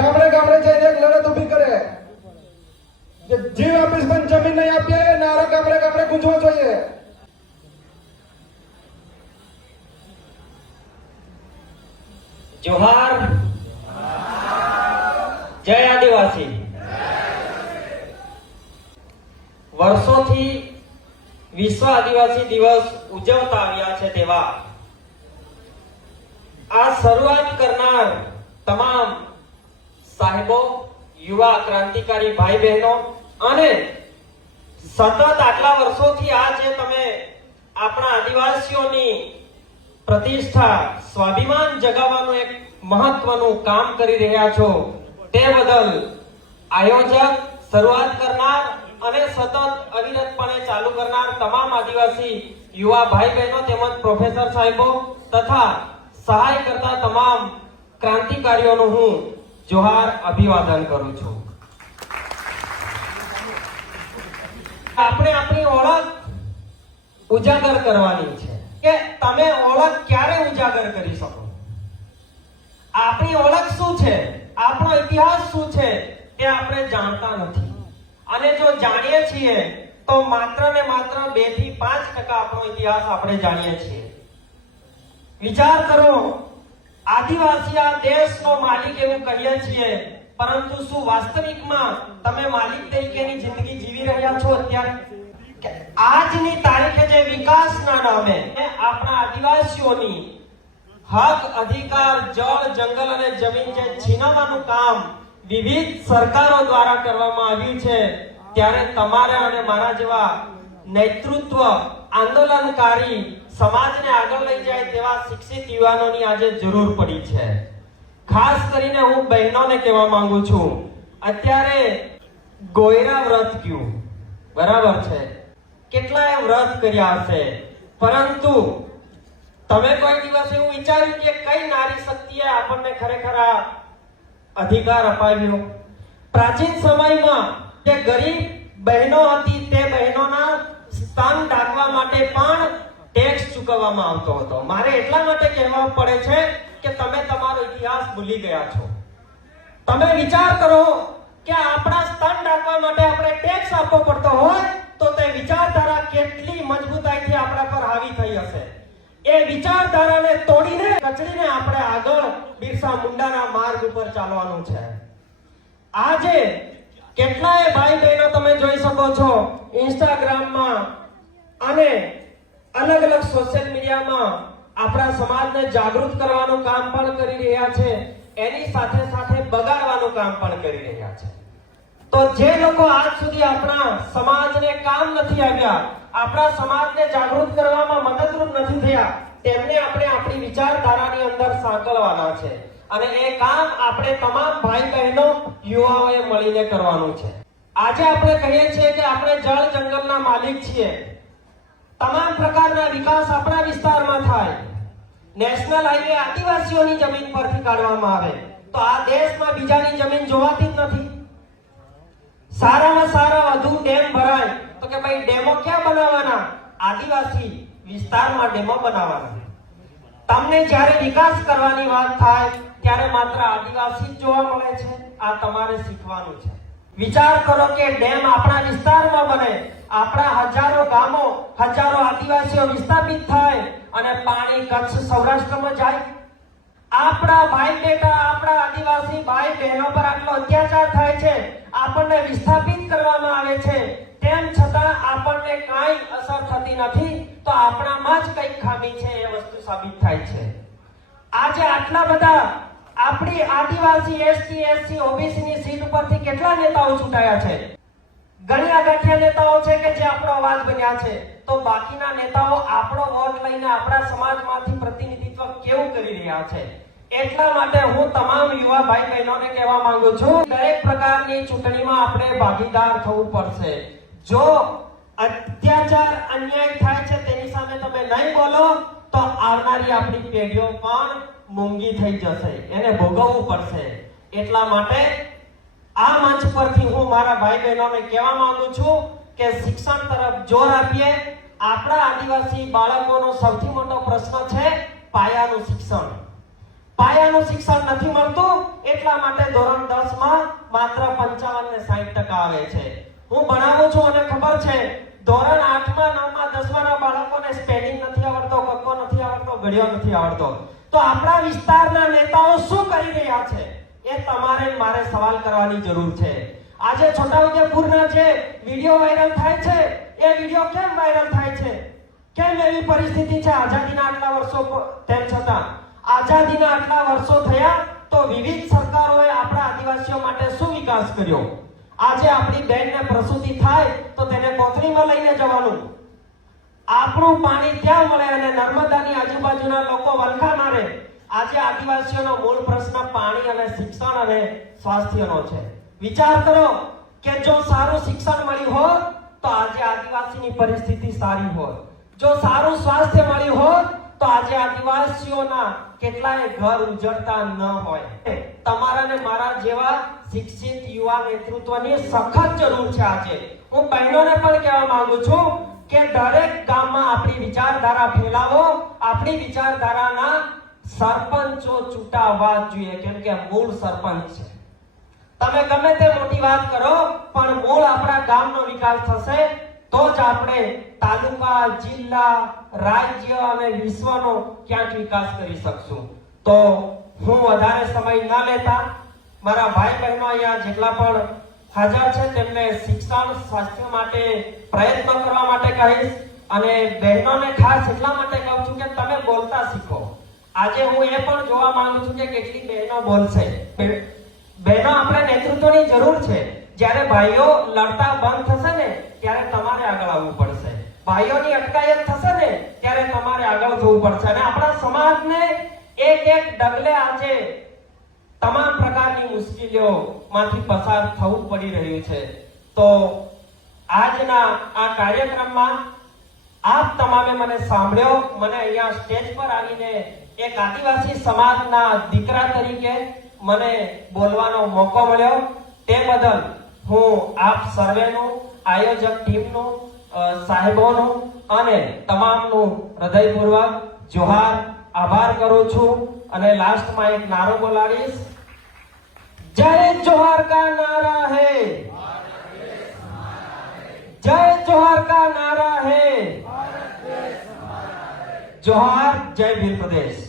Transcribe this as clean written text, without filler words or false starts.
ગામડે ગામડે જઈને એક લડત ઊભી કરે કે જીવ આપીશ પણ જમીન નહીં આપીએ, નારા ગામડે ગામડે ગુંજવો જોઈએ. જોહાર, જય આદિવાસી. વર્ષોથી વિશ્વ આદિવાસી દિવસ ઉજવતા આવ્યા છે તેવા આ શરૂઆત કરનાર તમામ સાહેબો, યુવા ક્રાંતિકારી ભાઈ બહેનો અને સતત આટલા વર્ષોથી આ જે તમે આપણા આદિવાસીઓની પ્રતિષ્ઠા, સ્વાભિમાન જગાવવાનું એક મહત્વનું કામ કરી રહ્યા છો તે બદલ આયોજક, શરૂઆત કરનાર અને સતત અવિરતપણે ચાલુ કરનાર તમામ આદિવાસી યુવા ભાઈ બહેનો તેમજ પ્રોફેસર સાહેબો તથા સહાય કરતા તમામ ક્રાંતિકારીઓનું હું જોહાર, અભિવાદન કરું છું. આપણે આપણી ઓળખ ઉજાગર કરવાની છે કે તમે ઓળખ ક્યારે ઉજાગર કરી શકો. આપણી ઓળખ શું છે, આપણો ઇતિહાસ શું છે તે આપણે જાણતા નથી. અને જો જાણીએ છીએ તો માત્ર ને માત્ર 2 થી 5% આપણો ઇતિહાસ આપણે જાણીએ છીએ. વિચાર કરો, આદિવાસી આ દેશનો માલિક એવું કહીએ છીએ, પરંતુ શું વાસ્તવિકમાં તમે માલિક તરીકેની જિંદગી જીવી રહ્યા છો? અત્યારે આજની તારીખે જે વિકાસના નામે આપણા આદિવાસીઓની હક, અધિકાર, જળ, જંગલ અને જમીન જે છીનવવાનું કામ વિવિધ સરકારો દ્વારા કરવામાં આવ્યું છે, ત્યારે તમારે અને મારા જેવા નેતૃત્વ, આંદોલનકારી, સમાજને આગળ લઈ જાય તેવા શિક્ષિત યુવાનોની આજે જરૂર પડી છે. ખાસ કરીને હું બહેનોને કહેવા માંગુ છું, અત્યારે ગોયરા વ્રત ગયું, બરાબર છે, કેટલાય વ્રત કર્યા હશે, પરંતુ તમે કોઈ દિવસ એવું વિચાર્યું કે કઈ નારી શક્તિએ આપણને ખરેખર આ અધિકાર અપાવ્યો? પ્રાચીન સમયમાં જે ગરીબ બહેનો હતી તે બહેનોના સ્તન ઢાંકવા માટે પણ ટેક્સ ચૂકવવામાં આવતો હતો. મારે એટલા માટે કહેવા પડે છે કે તમે તમારો ઇતિહાસ ભૂલી ગયા છો. તમે વિચાર કરો કે આપણા સ્તન ઢાંકવા માટે આપણે ટેક્સ આપવો પડતો હોય તો તે વિચારધારા કેટલી મજબૂતાઈથી આપણા પર હાવી થઈ હશે. એ વિચારધારાને તોડીને, કચડીને આપણે આગળ બિરસા મુંડાના માર્ગ ઉપર ચાલવાનું છે. આજે કેટલાય ભાઈ બહેનો તમે જોઈ શકો છો ઇન્સ્ટાગ્રામમાં અને અલગ અલગ સોશિયલ મીડિયામાં આપણા સમાજને જાગૃત કરવાનું કામ પણ કરી રહ્યા છે, એની સાથે સાથે બગાડવાનું કામ પણ કરી રહ્યા છે. તો જે લોકો આજ સુધી આપણા સમાજને કામ નથી આવ્યા, આપણા સમાજને જાગૃત કરવામાં મદદરૂપ નથી થયા, તેમને આપણે આપણી વિચારધારાની અંદર સાંકળવાના છે. અને એ કામ આપણે તમામ ભાઈ બહેનો, યુવાઓએ મળીને કરવાનું છે. આજે આપણે કહીએ છીએ કે આપણે જળ જંગલના માલિક છીએ. તમામ પ્રકારના વિકાસ આપણા વિસ્તારમાં થાય. નેશનલ હાઈવે આદિવાસીઓની જમીન પરથી કાઢવામાં આવે તો આ દેશમાં બીજાની જમીન જોવાતી જ નથી. સારામાં સારા વધુ ડેમ ભરાય તો કે ભાઈ ડેમો ક્યાં બનાવવાના? આદિવાસી વિસ્તારમાં ડેમો બનાવવાના. તમને જ્યારે વિકાસ કરવાની વાત થાય ત્યારે માત્ર આદિવાસી જ જોવા મળે છે. આ તમારે શીખવાનું છે. વિચાર કરો કે ડેમ આપણા વિસ્તારમાં બને, આપણા હજારો ગામો, હજારો આદિવાસીઓ વિસ્થાપિત થાય અને પાણી કચ્છ, સૌરાષ્ટ્રમાં જાય. આપણા ભાઈ બેટા, આપણા આદિવાસી ભાઈ બહેનો પર આટલો અત્યાચાર થાય છે, આપણને વિસ્થાપિત કરવામાં આવે છે, તેમ છતાં આપણને કાંઈ અસર થતી નથી. તો આપણામાં જ કંઈક ખામી છે એ વસ્તુ સાબિત થાય છે. આજે આટલા બધા આપણી આદિવાસી, એસટી, એસસી, ઓબીસી ની સીટ ઉપરથી કેટલા નેતાઓ ચૂંટાયા છે? ગણ્યા ગાંઠિયા નેતાઓ છે કે જે આપણો અવાજ બન્યા છે. તો બાકીના નેતાઓ આપણો વોટ લઈને આપણા સમાજમાંથી પ્રતિનિધિત્વ કેવું કરી રહ્યા છે? એટલા માટે હું તમામ યુવા ભાઈ બહેનોને કહેવા માંગુ છું, દરેક પ્રકારની ચૂંટણીમાં આપણે ભાગીદાર થવું પડશે. જો અત્યાચાર, અન્યાય થાય છે તેની સામે તમે નહીં બોલો તો આવનારી આપણી પેઢીઓ પણ મૂંગી થઈ જશે, એને ભોગવવું પડશે. એટલા માટે આ મંચ પરથી હું મારા ભાઈ બહેનોને કહેવા માંગુ છું કે શિક્ષણ તરફ જોર આપીએ. આપણા આદિવાસી બાળકોનો સૌથી મોટો પ્રશ્ન છે પાયાનું શિક્ષણ. પાયાનું શિક્ષણ નથી મળતું, એટલા માટે ધોરણ 10 માં માત્ર 55 ને 60% આવે છે. હું ભણાવું છું અને ખબર છે ધોરણ 8 માં 9 માં 10 ના બાળકોને સ્પેલિંગ નથી આવડતો, કક્કો નથી આવડતો, ઘડિયો નથી આવડતો. તો આપણા વિસ્તારના નેતાઓ શું કરી રહ્યા છે એ તમારે મારે સવાલ કરવાની જરૂર છે. આજે છોટાઉદેપુરના જે વિડિયો વાયરલ થાય છે એ વિડિયો કેમ વાયરલ થાય છે? કેમ એવી પરિસ્થિતિ છે? આઝાદીના આટલા વર્ષો તેમ છતાં આઝાદીના આટલા વર્ષો થયા તો વિવિધ સરકારોએ આપણા આદિવાસીઓ માટે શું વિકાસ કર્યો? આજે આપણી બહેનને પ્રસૂતિ થાય તો તેને કોથળીમાં લઈને જવાનું. આપણું પાણી ત્યાં મળે અને નર્મદાની આજુબાજુના લોકો વલખા મારે. આજે આદિવાસીઓનો મૂળ પ્રશ્ન પાણી અને શિક્ષણ અને સ્વાસ્થ્યનો છે. વિચાર કરો કે જો સારું શિક્ષણ મળ્યું હોત તો આજે આદિવાસીની પરિસ્થિતિ સારી હોત. જો સારું સ્વાસ્થ્ય મળ્યું હોત તો આજે આદિવાસીઓના કેટલાય ઘર ઉજળતા ન હોય. તમારા ને મારા જેવા શિક્ષિત યુવા નેતૃત્વની સખત જરૂર છે. આજે હું બહેનોને પણ કહેવા માંગુ છું કે દરેક ગામમાં આપણી વિચારધારા ફેલાવો. આપણી વિચારધારાના સરપંચો ચૂંટાવા જોઈએ, કેમ કે મૂળ સરપંચ છે. તમે ગમે તે મોટી વાત કરો પણ મૂળ આપણા ગામનો વિકાસ થશે તો જ આપણે તાલુકા, જિલ્લા, રાજ્ય અને વિશ્વનો ક્યાંક વિકાસ કરી શકશું. તો હું વધારે સમય ન લેતા મારા ભાઈ બહેનો અહીંયા જેટલા પણ હાજર છે તેમને શિક્ષણ સ્વાસ્થ્ય માટે પ્રયત્ન કરવા માટે કહીશ. અને બહેનોને ખાસ એટલા માટે કહું છું કે તમે બોલતા શીખો. આજે હું એ પણ જોવા માંગુ છું કે કેટલી બહેનો બોલશે. બહેનો આપણે નેતૃત્વની જરૂર છે. જ્યારે ભાઈઓ લડતા બંધ થશે ને ત્યારે તમારે આગળ આવવું પડશે. ભાઈઓની અટકાયત થશે ને ત્યારે તમારે આગળ થવું પડશે. અને આપણા સમાજને એક એક ડગલે આજે તમામ પ્રકારની મુશ્કેલીઓમાંથી પસાર થવું પડી રહ્યું છે. તો આજના આ કાર્યક્રમમાં આપ તમામે મને સાંભળ્યો. મને અહીંયા સ્ટેજ પર આવીને એક આદિવાસી સમાજના દીકરા તરીકે મને બોલવાનો મોકો મળ્યો. તે બદલ હું આપ સર્વેનું, આયોજક ટીમનું, સાહેબોનું અને તમામનું હૃદયપૂર્વક જોહાર, આભાર કરું છું. અને લાસ્ટમાં એક નારો બોલાવીશ. જય જોહાર કા નારા હે, જય જોહાર કા નારા હે, જોહાર. જય ભીલ પ્રદેશ.